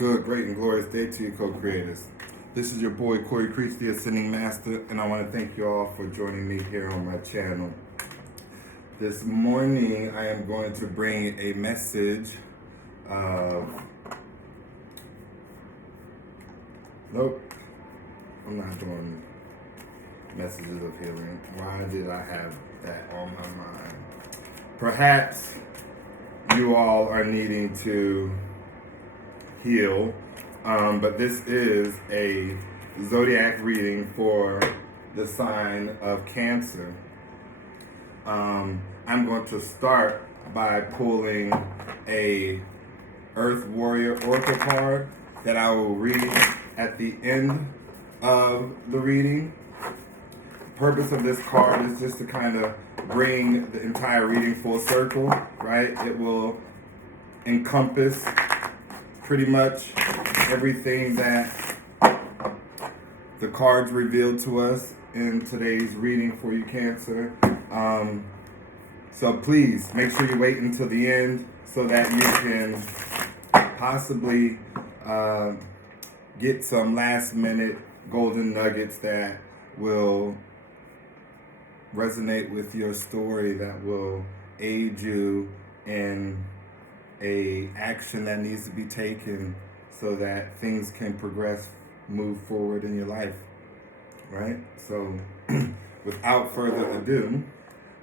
Good, great, and glorious day to you, co-creators. This is your boy, Corey Creech, the Ascending Master, and I want to thank you all for joining me here on my channel. This morning, I am going to bring a message of... Nope, I'm not doing messages of healing. Why did I have that on my mind? Perhaps you all are needing to heal, but this is a zodiac reading for the sign of Cancer. I'm going to start by pulling a Earth Warrior Oracle card that I will read at the end of the reading. The purpose of this card is just to kind of bring the entire reading full circle, right? It will encompass pretty much everything that the cards reveal to us in today's reading for you, Cancer. So please make sure you wait until the end so that you can possibly get some last minute golden nuggets that will resonate with your story, that will aid you in a action that needs to be taken so that things can progress, move forward in your life, right? So without further ado,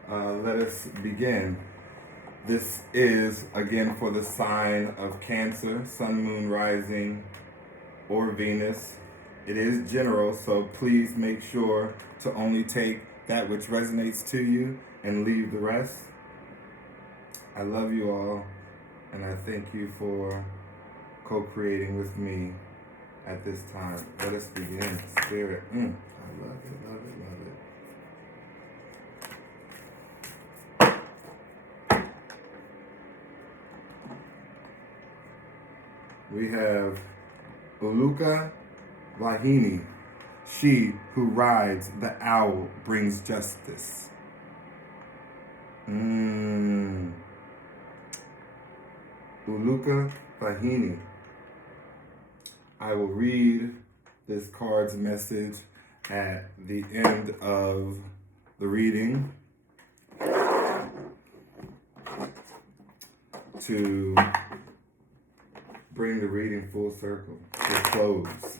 let us begin. This is, again, for the sign of Cancer, Sun, Moon, Rising, or Venus. It is general, so please make sure to only take that which resonates to you and leave the rest. I love you all, and I thank you for co-creating with me at this time. Let us begin. Spirit. I love it, love it, love it. We have Uluka Vahini. She who rides the owl brings justice. Uluka Vahini. I will read this card's message at the end of the reading to bring the reading full circle, to close.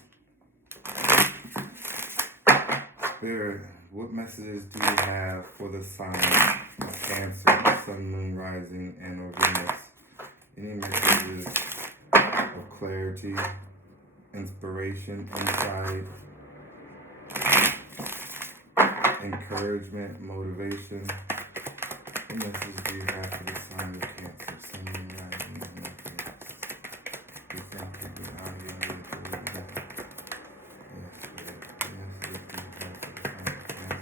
Spirit, what messages do you have for the sign of Cancer, Sun, Moon, Rising, and or Venus? Any messages of clarity, inspiration, insight, encouragement, motivation? What messages do you have for the sign of Cancer, Sun, Moon, Rising, and or Venus? We thank you, we honor you, and we adore you. Yes, Spirit. What messages do you have for the sign of Cancer?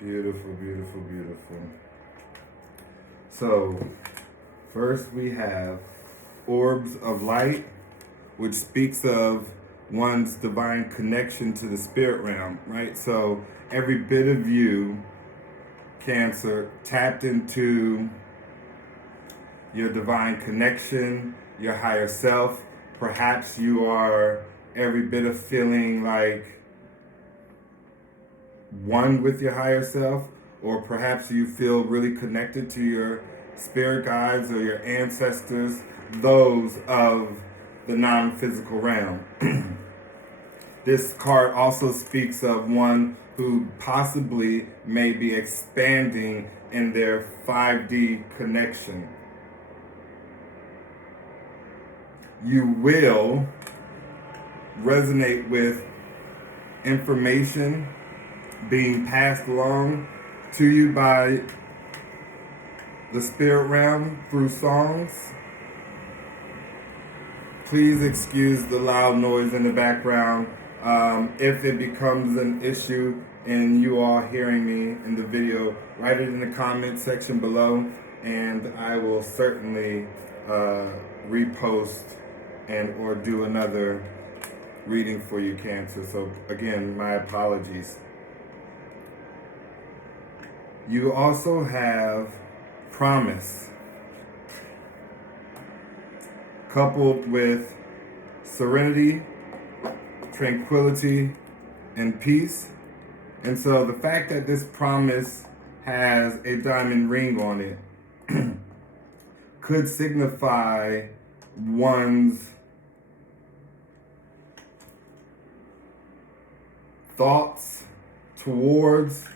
Beautiful, beautiful, beautiful. So, first we have orbs of light, which speaks of one's divine connection to the spirit realm, right? So, every bit of you, Cancer, tapped into your divine connection, your higher self. Perhaps you are every bit of feeling like one with your higher self, or perhaps you feel really connected to your spirit guides or your ancestors, those of the non-physical realm. This card also speaks of one who possibly may be expanding in their 5D connection. You will resonate with information being passed along to you by the spirit realm through songs. Please excuse the loud noise in the background. If it becomes an issue and you are hearing me in the video, write it in the comment section below, and I will certainly repost and or do another reading for you, Cancer. So again, my apologies. You also have promise, coupled with serenity, tranquility, and peace. And so the fact that this promise has a diamond ring on it could signify one's thoughts towards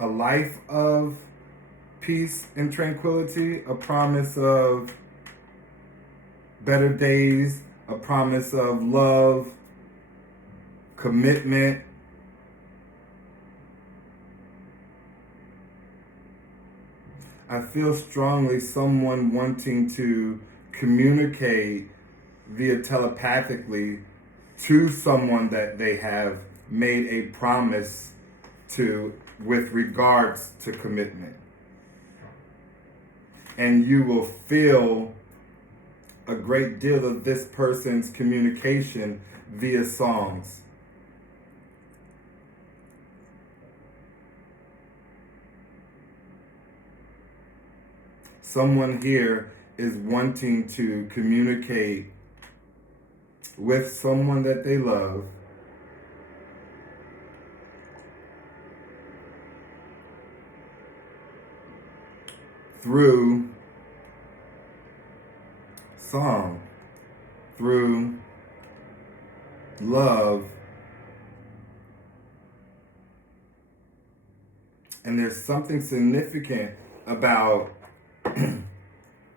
a life of peace and tranquility, a promise of better days, a promise of love, commitment. I feel strongly someone wanting to communicate via telepathically to someone that they have made a promise to with regards to commitment. And you will feel a great deal of this person's communication via songs. Someone here is wanting to communicate with someone that they love through song, through love. And there's something significant about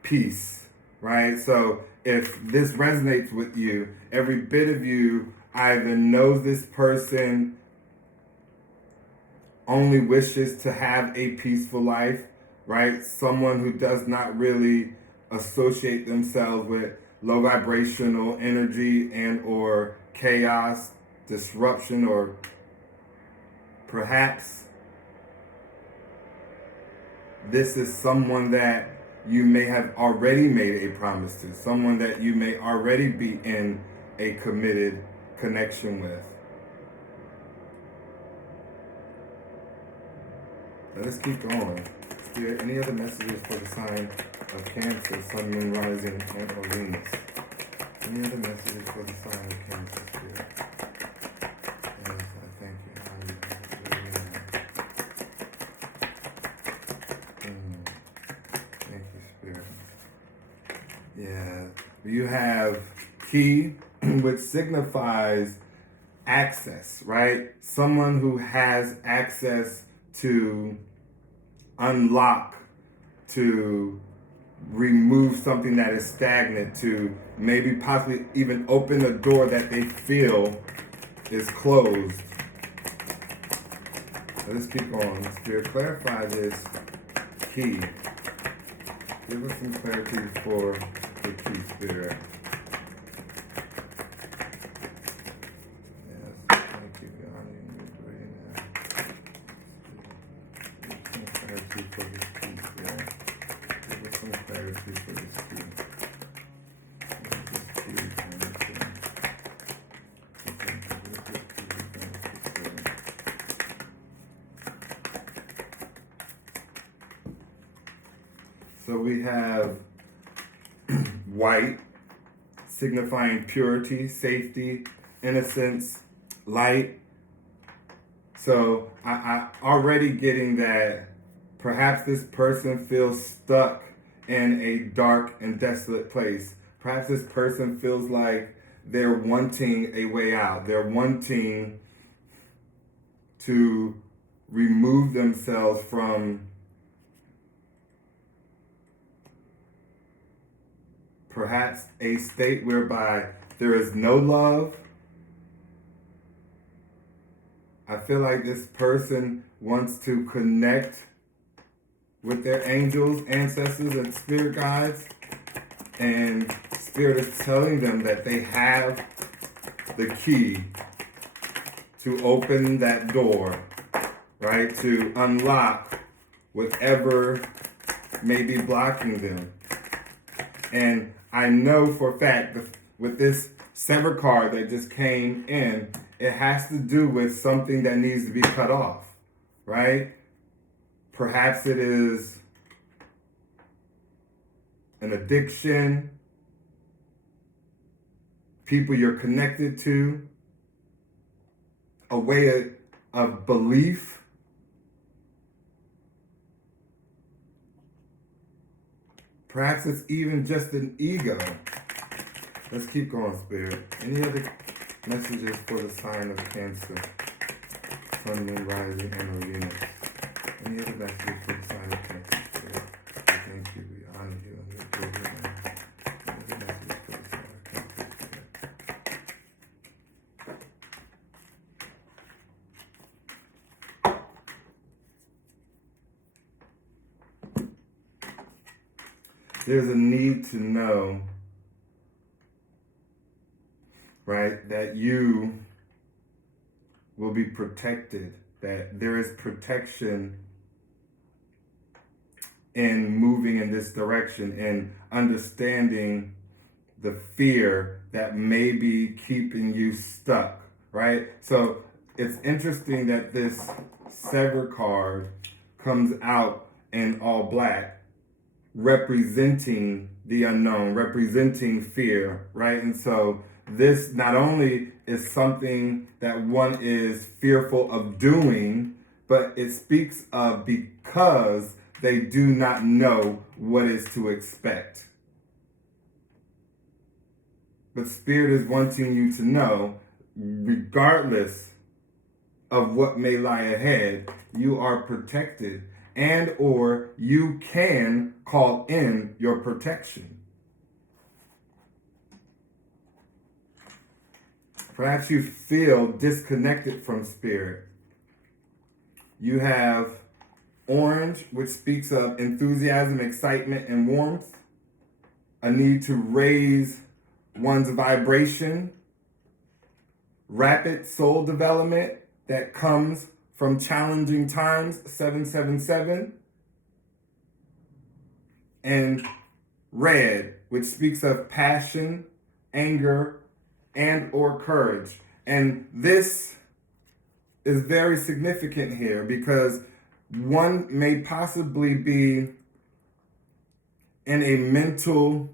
peace, right? So if this resonates with you, every bit of you either knows this person only wishes to have a peaceful life, right? Someone who does not really associate themselves with low vibrational energy and or chaos, disruption, or perhaps this is someone that you may have already made a promise to, someone that you may already be in a committed connection with. Let us keep going. Is there any other messages for the sign of Cancer, Sun, Moon, Rising, and or Venus? Any other messages for the sign of Cancer, Spirit? Yes, I thank you. Thank you, Spirit. Yeah. You have key, which signifies access, right? Someone who has access to unlock, to remove something that is stagnant, to maybe possibly even open a door that they feel is closed. Let's keep going. Spirit, clarify this key. Give us some clarity for the key, Spirit. Yes, thank you, God. Some clarity for this key, Spirit. Give us some clarity for this key. So we have white, signifying purity, safety, innocence, light. So I already getting that perhaps this person feels stuck in a dark and desolate place. Perhaps this person feels like they're wanting a way out. They're wanting to remove themselves from perhaps a state whereby there is no love. I feel like this person wants to connect with their angels, ancestors, and spirit guides. And Spirit is telling them that they have the key to open that door, right? To unlock whatever may be blocking them. And I know for a fact that with this sever card that just came in, it has to do with something that needs to be cut off, right? Perhaps it is an addiction, people you're connected to, a way of belief. Perhaps it's even just an ego. Let's keep going, Spirit. Any other messages for the sign of Cancer, Sun, Moon, Rising, and or Venus? Any other messages for the sign of Cancer, Spirit? We thank you. We honor you. And we adore you. Any other messages for the sign of Cancer, Spirit? There's a need to know, right, that you will be protected, that there is protection in moving in this direction and understanding the fear that may be keeping you stuck, right? So it's interesting that this sever card comes out in all black, representing the unknown, representing fear, right? And so this not only is something that one is fearful of doing, but it speaks of because they do not know what is to expect. But Spirit is wanting you to know, regardless of what may lie ahead, you are protected, and or you can call in your protection. Perhaps you feel disconnected from Spirit. You have orange, which speaks of enthusiasm, excitement, and warmth. A need to raise one's vibration. Rapid soul development that comes from challenging times, 777. And red, which speaks of passion, anger, and or courage. And this is very significant here because one may possibly be in a mental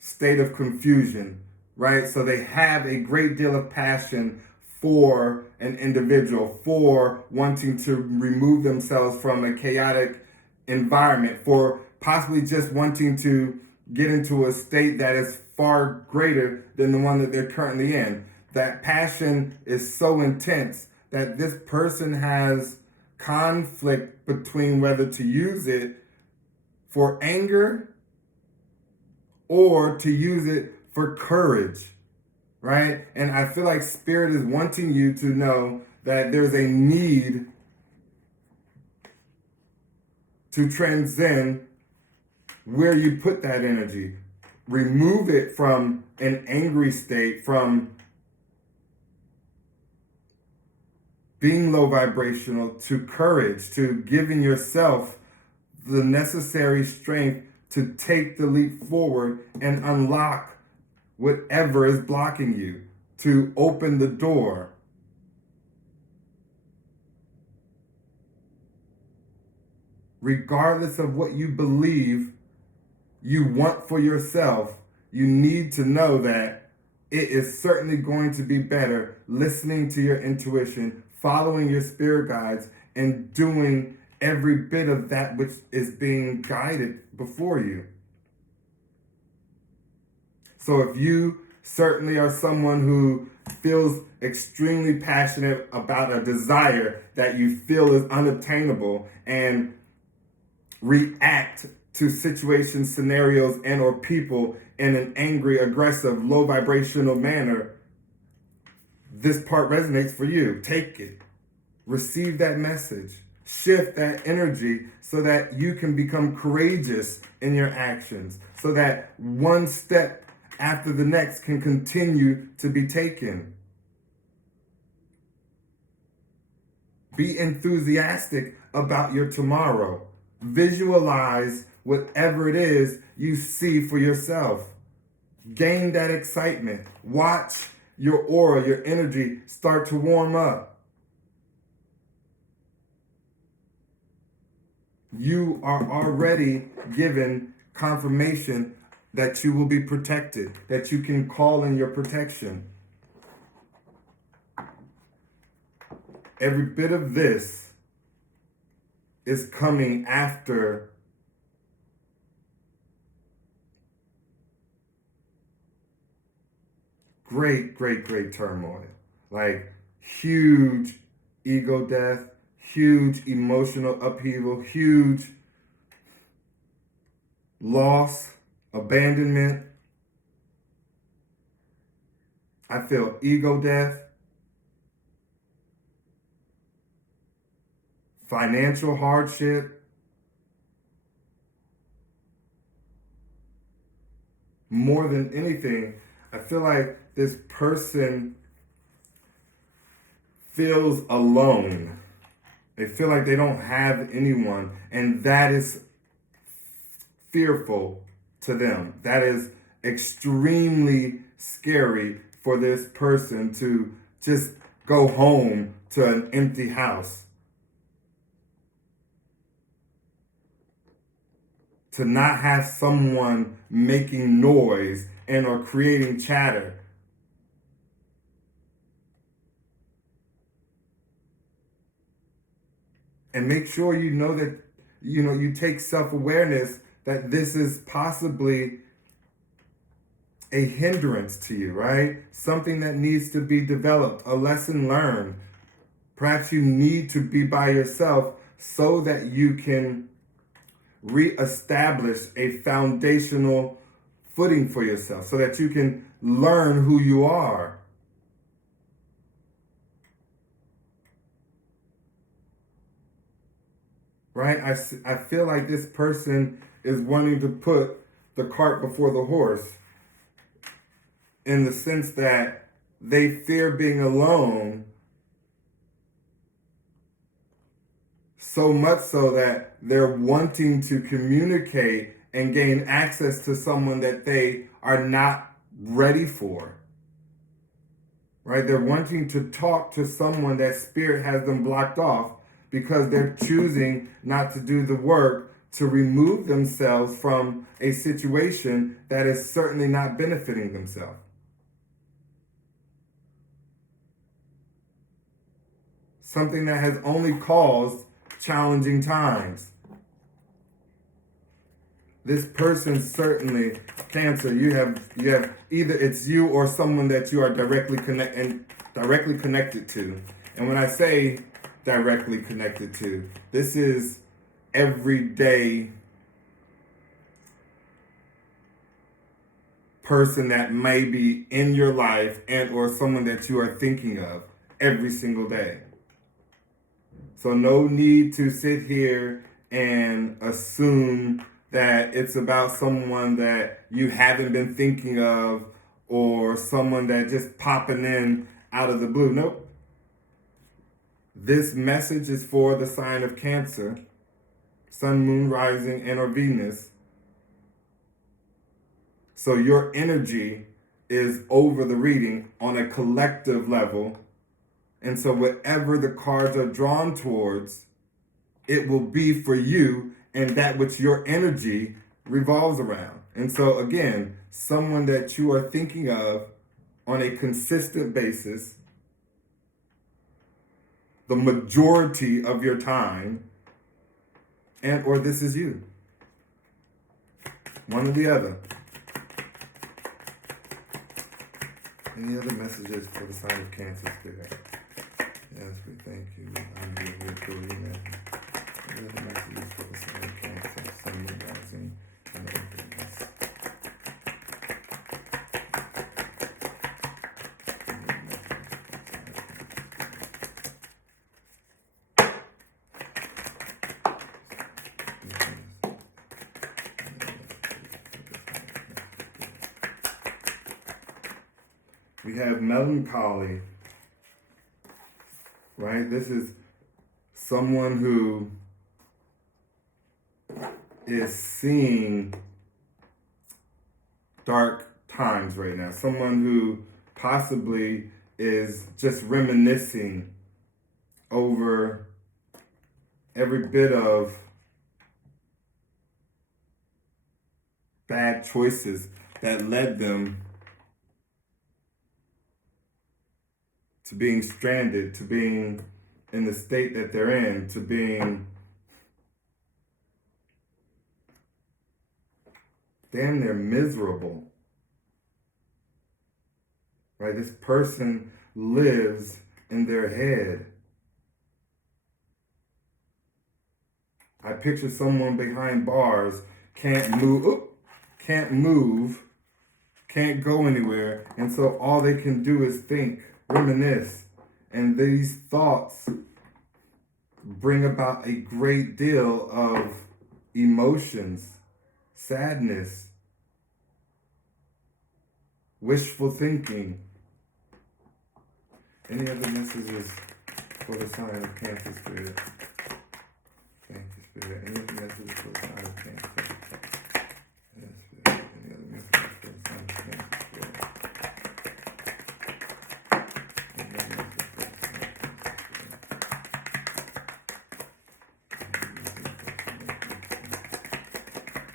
state of confusion, right? So they have a great deal of passion for an individual, for wanting to remove themselves from a chaotic environment, for possibly just wanting to get into a state that is far greater than the one that they're currently in. That passion is so intense that this person has conflict between whether to use it for anger or to use it for courage, right? And I feel like Spirit is wanting you to know that there's a need to transcend where you put that energy. Remove it from an angry state, from being low vibrational, to courage, to giving yourself the necessary strength to take the leap forward and unlock whatever is blocking you, to open the door. Regardless of what you believe you want for yourself, you need to know that it is certainly going to be better listening to your intuition, following your spirit guides, and doing every bit of that which is being guided before you. So if you certainly are someone who feels extremely passionate about a desire that you feel is unattainable and react to situations, scenarios, and or people in an angry, aggressive, low vibrational manner, this part resonates for you. Take it. Receive that message. shift that energy so that you can become courageous in your actions, so that one step after the next can continue to be taken. Be enthusiastic about your tomorrow. Visualize whatever it is you see for yourself. Gain that excitement. Watch your aura, your energy start to warm up. You are already given confirmation that you will be protected, that you can call in your protection. Every bit of this is coming after great turmoil. Like huge ego death, huge emotional upheaval, huge loss, abandonment. I feel ego death, financial hardship, more than anything, I feel like this person feels alone. They feel like they don't have anyone, and that is fearful to them. That is extremely scary for this person to just go home to an empty house. To not have someone making noise and or creating chatter. And make sure you know that, you take self-awareness that this is possibly a hindrance to you, right? Something that needs to be developed, a lesson learned. Perhaps you need to be by yourself so that you can reestablish a foundational footing for yourself, so that you can learn who you are. Right? I feel like this person is wanting to put the cart before the horse, in the sense that they fear being alone, so much so that they're wanting to communicate and gain access to someone that they are not ready for. Right? They're wanting to talk to someone that spirit has them blocked off, because they're choosing not to do the work to remove themselves from a situation that is certainly not benefiting themselves. Something that has only caused challenging times. This person certainly, Cancer, you have either it's you or someone that you are directly connected to. And when I say directly connected to, this is everyday person that may be in your life and or someone that you are thinking of every single day. So no need to sit here and assume that it's about someone that you haven't been thinking of, or someone that just popping in out of the blue. Nope. This message is for the sign of Cancer, Sun, Moon, Rising, and or Venus. So your energy is over the reading on a collective level. And so whatever the cards are drawn towards, it will be for you and that which your energy revolves around. And so again, someone that you are thinking of on a consistent basis, the majority of your time, and or this is you. One or the other. Any other messages for the sign of Cancer spirit? Yes, we thank you. We honor you. We adore you, man. Any other messages for the sign of Cancer, Sun, Moon, Rising, and Venus? We have melancholy, right? This is someone who is seeing dark times right now. Someone who possibly is just reminiscing over every bit of bad choices that led them to being stranded, to being in the state that they're in, to being damn near miserable. Right? This person lives in their head. I picture someone behind bars, can't move, can't go anywhere, and so all they can do is think, reminisce, and these thoughts bring about a great deal of emotions, sadness, wishful thinking. Any other messages for the sign of Cancer, Spirit? Thank you, Spirit. Any other messages for the sign of Cancer? Yes, Spirit. Any other messages for the sign of Cancer, Spirit? Any other messages for the sign of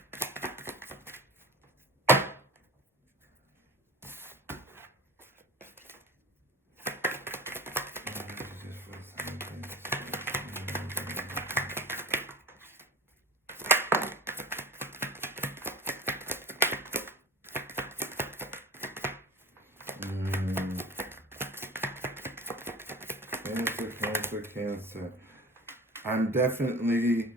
Cancer, Spirit? Cancer. I'm definitely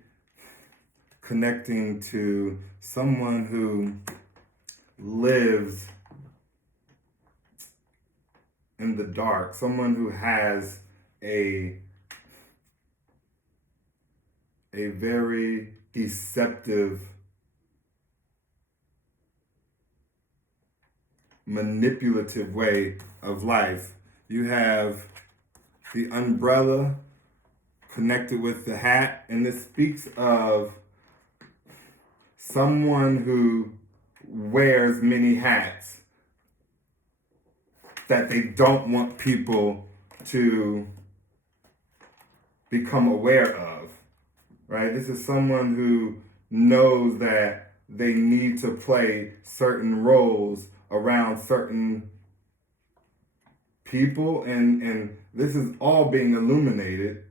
connecting to someone who lives in the dark, someone who has a very deceptive, manipulative way of life. You have the umbrella connected with the hat, and this speaks of someone who wears many hats that they don't want people to become aware of, right? This is someone who knows that they need to play certain roles around certain people, and this is all being illuminated.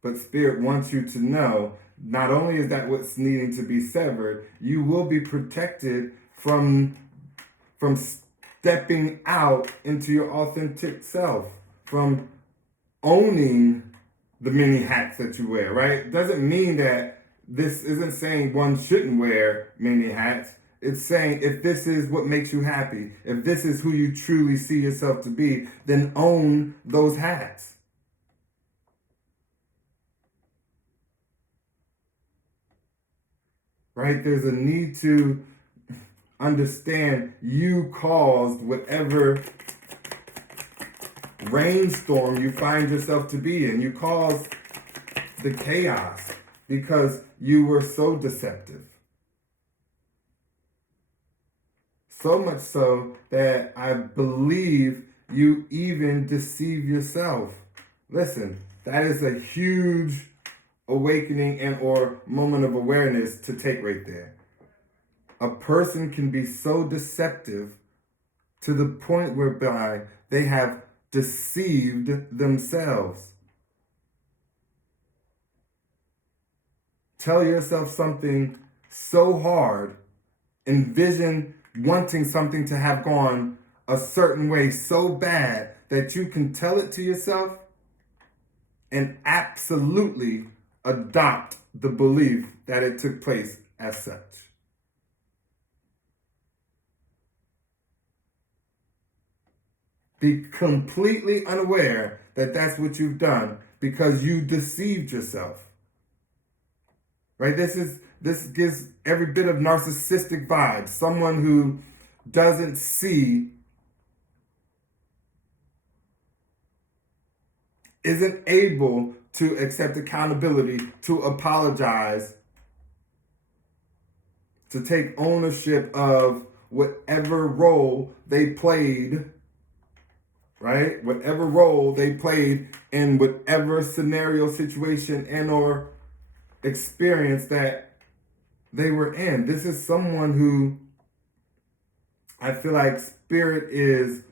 But Spirit wants you to know, not only is that what's needing to be severed, you will be protected from stepping out into your authentic self, from owning the many hats that you wear, right? It doesn't mean that this isn't saying one shouldn't wear many hats. It's saying if this is what makes you happy, if this is who you truly see yourself to be, then own those hats. Right? There's a need to understand you caused whatever rainstorm you find yourself to be in. You caused the chaos because you were so deceptive. So much so that I believe you even deceive yourself. Listen, that is a huge awakening and or moment of awareness to take right there. A person can be so deceptive to the point whereby they have deceived themselves. Tell yourself something so hard, envision wanting something to have gone a certain way so bad that you can tell it to yourself and absolutely adopt the belief that it took place as such. Be completely unaware that that's what you've done because you deceived yourself. Right? This gives every bit of narcissistic vibes. Someone who doesn't see, isn't able to accept accountability, to apologize, to take ownership of whatever role they played, right? Whatever role they played in whatever scenario, situation, and or experience that they were in. This is someone who I feel like spirit is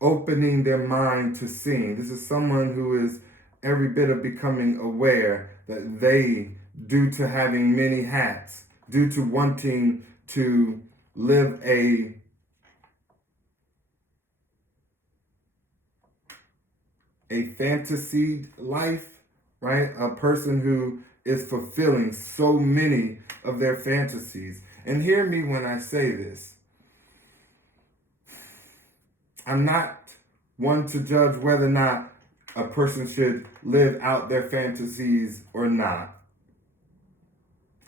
opening their mind to seeing. This is someone who is every bit of becoming aware that they, due to having many hats, due to wanting to live a fantasy life, right? A person who is fulfilling so many of their fantasies. And hear me when I say this. I'm not one to judge whether or not a person should live out their fantasies or not.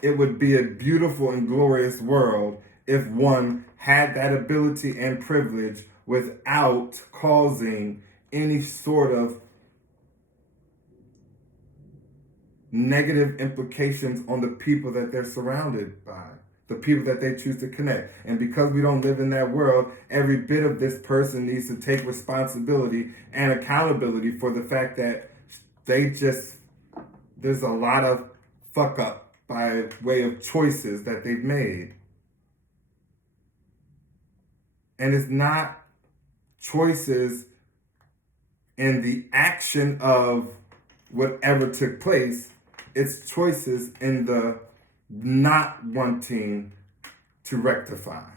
It would be a beautiful and glorious world if one had that ability and privilege without causing any sort of negative implications on the people that they're surrounded by, the people that they choose to connect. And because we don't live in that world, every bit of this person needs to take responsibility and accountability for the fact that there's a lot of fuck up by way of choices that they've made. And it's not choices in the action of whatever took place, it's choices in the not wanting to rectify,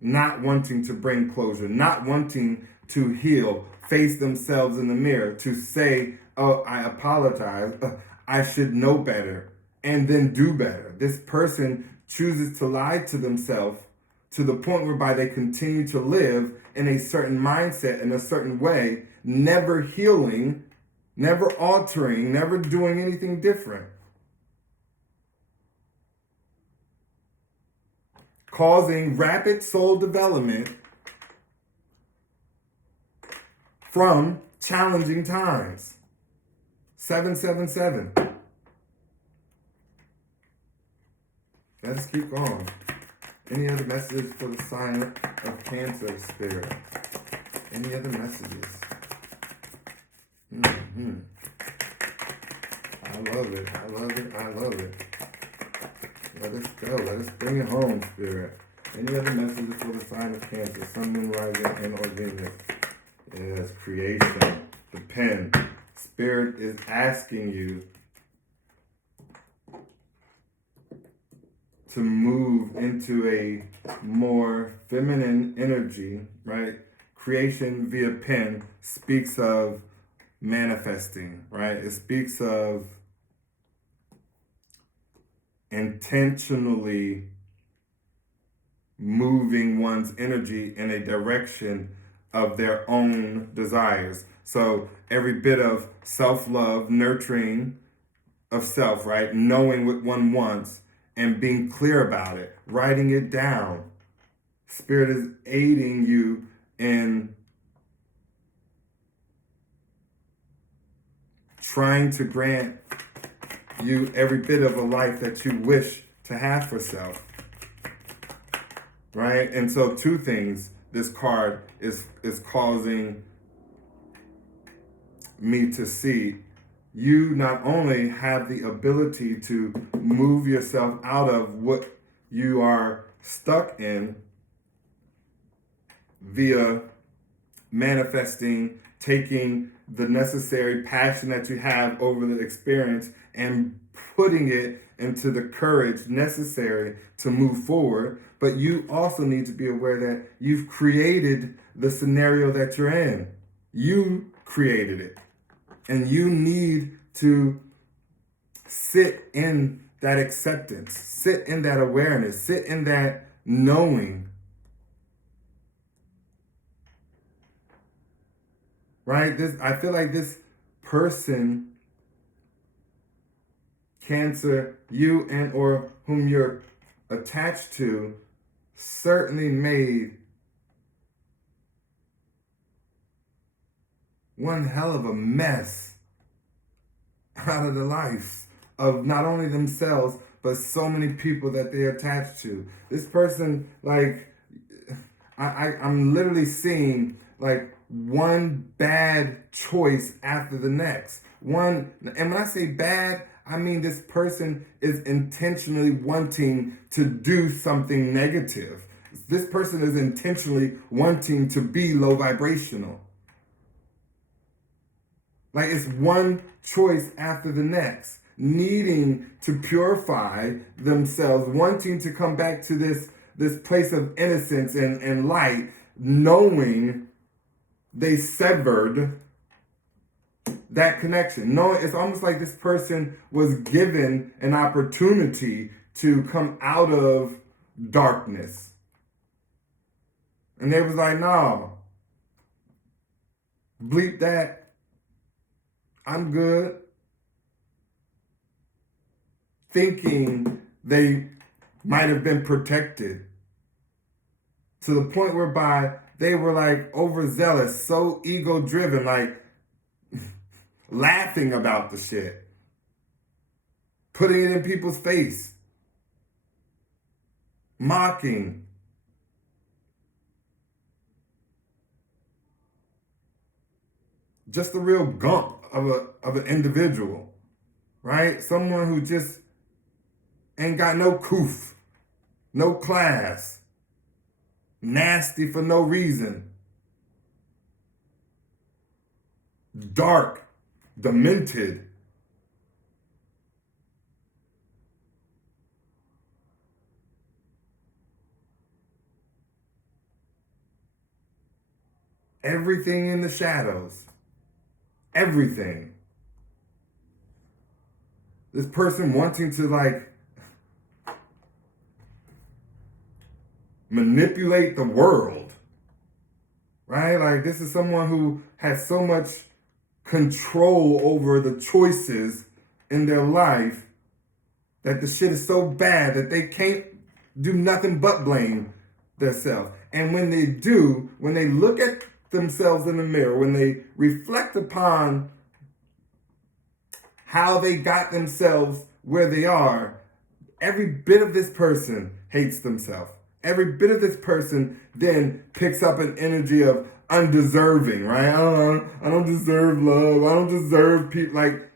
not wanting to bring closure, not wanting to heal, face themselves in the mirror, to say, oh, I apologize, I should know better, and then do better. This person chooses to lie to themselves to the point whereby they continue to live in a certain mindset, in a certain way, never healing, never altering, never doing anything different. Causing rapid soul development from challenging times. 777. Let's keep going. Any other messages for the sign of Cancer, Spirit? Any other messages? I love it. I love it. I love it. Let us go. Let us bring it home, Spirit. Any other messages for the sign of Cancer? Sun, Moon, Rising, and or Venus. Yes, creation. The pen. Spirit is asking you to move into a more feminine energy, right? Creation via pen speaks of manifesting, right? It speaks of intentionally moving one's energy in a direction of their own desires. So every bit of self-love, nurturing of self, right? Knowing what one wants and being clear about it, writing it down. Spirit is aiding you in trying to grant you every bit of a life that you wish to have for self. Right? And so two things this card is causing me to see. You not only have the ability to move yourself out of what you are stuck in via manifesting, taking the necessary passion that you have over the experience and putting it into the courage necessary to move forward. But you also need to be aware that you've created the scenario that you're in. You created it. And you need to sit in that acceptance, sit in that awareness, sit in that knowing. Right? I feel like this person, Cancer, you and or whom you're attached to, certainly made one hell of a mess out of the lives of not only themselves, but so many people that they're attached to. This person, like, I'm literally seeing like one bad choice after the next. And when I say bad, I mean this person is intentionally wanting to do something negative. This person is intentionally wanting to be low vibrational. Like, it's one choice after the next, needing to purify themselves, wanting to come back to this place of innocence and light, knowing they severed that connection. No, it's almost like this person was given an opportunity to come out of darkness. And they was like, no, bleep that. I'm good. Thinking they might have been protected to the point whereby they were like overzealous, so ego driven, like laughing about the shit, putting it in people's face, mocking. Just a real gump of an individual, right? Someone who just ain't got no coof, no class, nasty for no reason, dark, demented. Everything in the shadows. Everything. This person wanting to like manipulate the world, right? Like, this is someone who has so much control over the choices in their life that the shit is so bad that they can't do nothing but blame themselves. And when they do, when they look at themselves in the mirror, when they reflect upon how they got themselves where they are, every bit of this person hates themselves. Every bit of this person then picks up an energy of undeserving, right? I don't deserve love. I don't deserve people. Like,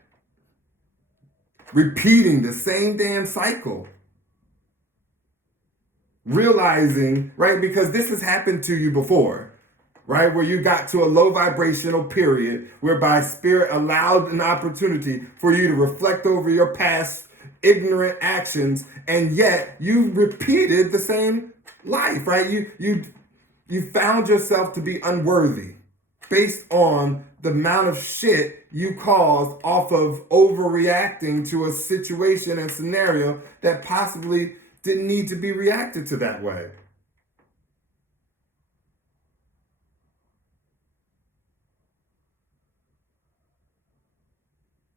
repeating the same damn cycle. Realizing, right, because this has happened to you before, right? Where you got to a low vibrational period whereby spirit allowed an opportunity for you to reflect over your past ignorant actions, and yet you repeated the same life, right? You found yourself to be unworthy based on the amount of shit you caused off of overreacting to a situation and scenario that possibly didn't need to be reacted to that way.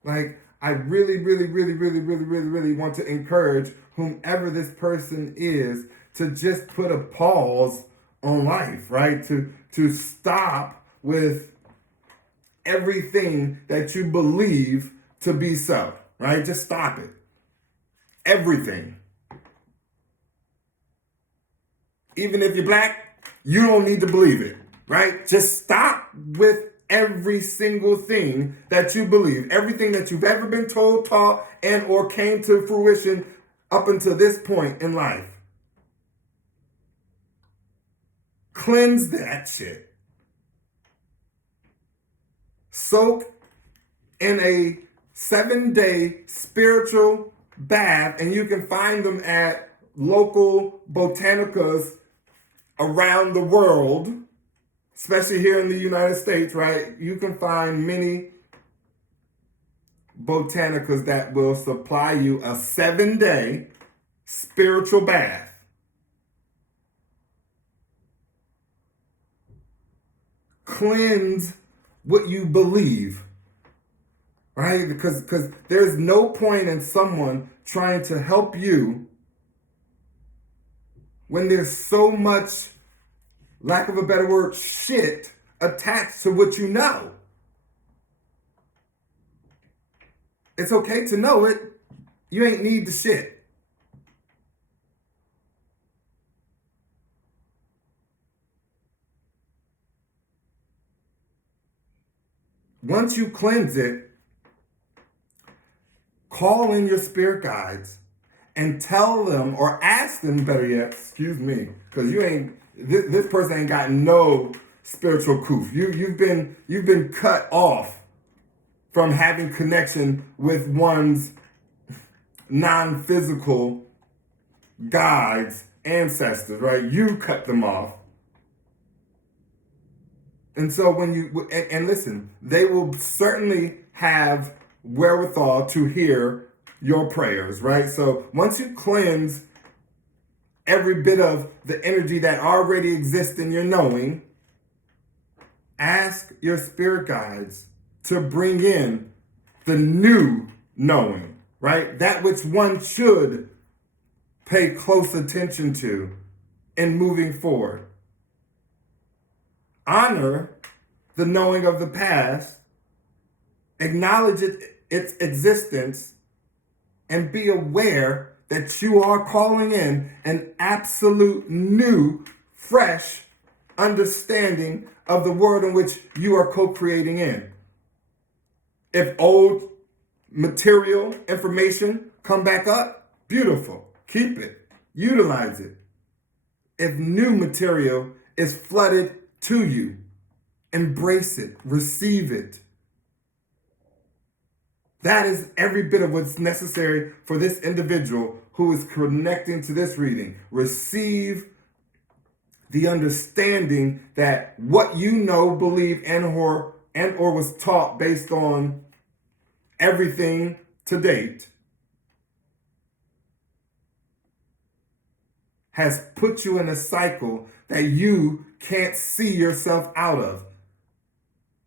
Like, I really, really, really, really, really, really, really want to encourage whomever this person is to just put a pause on life, right? To stop with everything that you believe to be so, right? Just stop it. Everything. Even if you're black, you don't need to believe it, right? Just stop with every single thing that you believe, everything that you've ever been told, taught, and or came to fruition up until this point in life. Cleanse that shit. Soak in a 7-day spiritual bath, and you can find them at local botanicas around the world, especially here in the United States, right? You can find many botanicas that will supply you a 7-day spiritual bath. Cleanse what you believe, right? Because there's no point in someone trying to help you when there's so much, lack of a better word, shit attached to what you know? It's okay to know it. You ain't need the shit. Once you cleanse it, call in your spirit guides and tell them, or ask them, better yet, excuse me, because this person ain't got no spiritual proof. You've been cut off from having connection with one's non-physical guides, ancestors, right? You cut them off. And so and listen, they will certainly have wherewithal to hear your prayers, right? So once you cleanse every bit of the energy that already exists in your knowing, ask your spirit guides to bring in the new knowing, right? That which one should pay close attention to in moving forward. Honor the knowing of the past, acknowledge its existence, and be aware that you are calling in an absolute new, fresh understanding of the world in which you are co-creating in. If old material information come back up, beautiful. Keep it. Utilize it. If new material is flooded to you, embrace it. Receive it. That is every bit of what's necessary for this individual who is connecting to this reading. Receive the understanding that what you know, believe, and or was taught based on everything to date has put you in a cycle that you can't see yourself out of.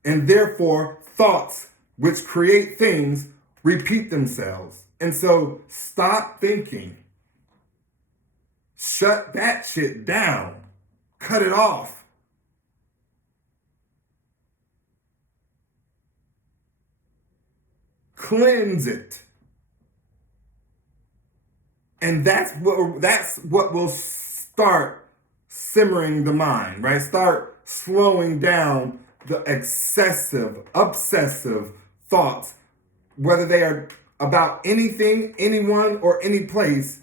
And therefore, thoughts which create things repeat themselves. And so stop thinking. Shut that shit down. Cut it off. Cleanse it. And that's what will start simmering the mind, right? Start slowing down the excessive, obsessive thoughts, whether they are about anything, anyone, or any place.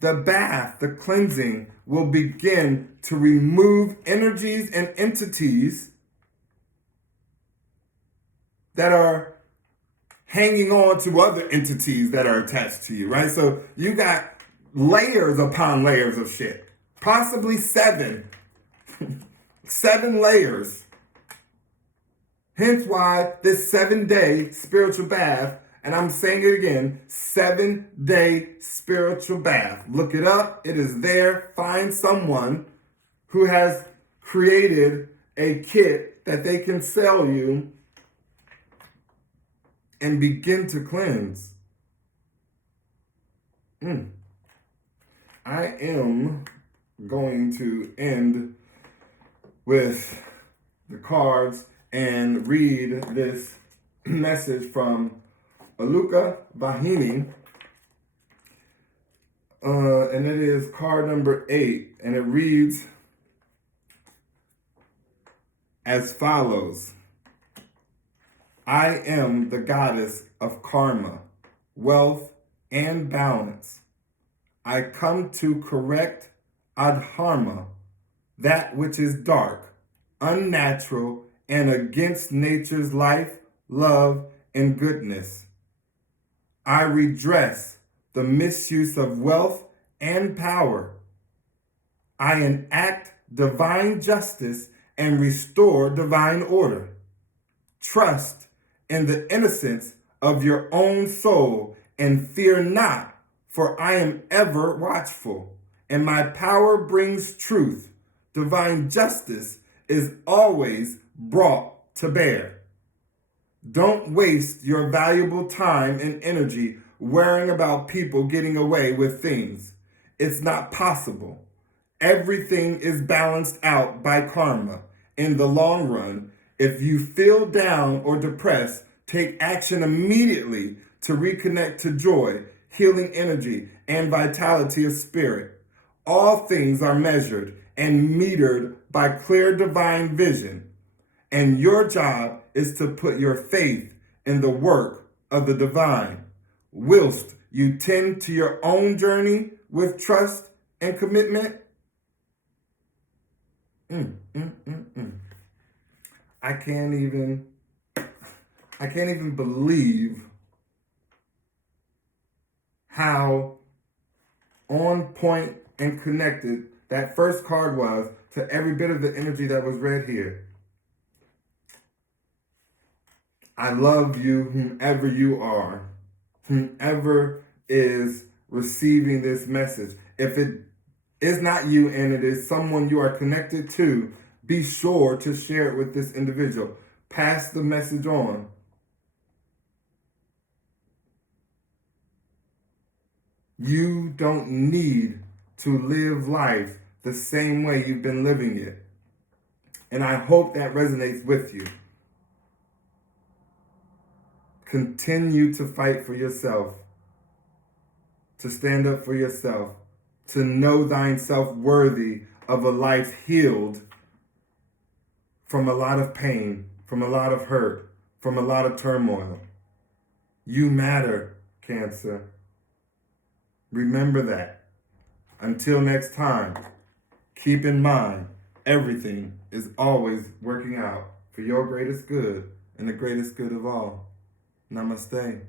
The bath, the cleansing, will begin to remove energies and entities that are hanging on to other entities that are attached to you, right? So you got layers upon layers of shit, possibly 7 layers. Hence why this 7-day spiritual bath, and I'm saying it again, 7-day spiritual bath. Look it up. It is there. Find someone who has created a kit that they can sell you and begin to cleanse. I am going to end with the cards and read this message from Aluka Vahini. And it is card number 8. And it reads as follows. I am the goddess of karma, wealth, and balance. I come to correct adharma, that which is dark, unnatural, and against nature's life, love, and goodness. I redress the misuse of wealth and power. I enact divine justice and restore divine order. Trust in the innocence of your own soul and fear not, for I am ever watchful, and my power brings truth. Divine justice is always brought to bear. Don't waste your valuable time and energy worrying about people getting away with things. It's not possible. Everything is balanced out by karma. In the long run, if you feel down or depressed, take action immediately to reconnect to joy, healing energy, and vitality of spirit. All things are measured and metered by clear divine vision, and your job is to put your faith in the work of the divine, whilst you tend to your own journey with trust and commitment. I can't even believe how on point and connected that first card was to every bit of the energy that was read here. I love you, whomever you are, whomever is receiving this message. If it is not you and it is someone you are connected to, be sure to share it with this individual. Pass the message on. You don't need to live life the same way you've been living it. And I hope that resonates with you. Continue to fight for yourself, to stand up for yourself, to know thyself worthy of a life healed from a lot of pain, from a lot of hurt, from a lot of turmoil. You matter, Cancer. Remember that. Until next time, keep in mind, everything is always working out for your greatest good and the greatest good of all. Namaste.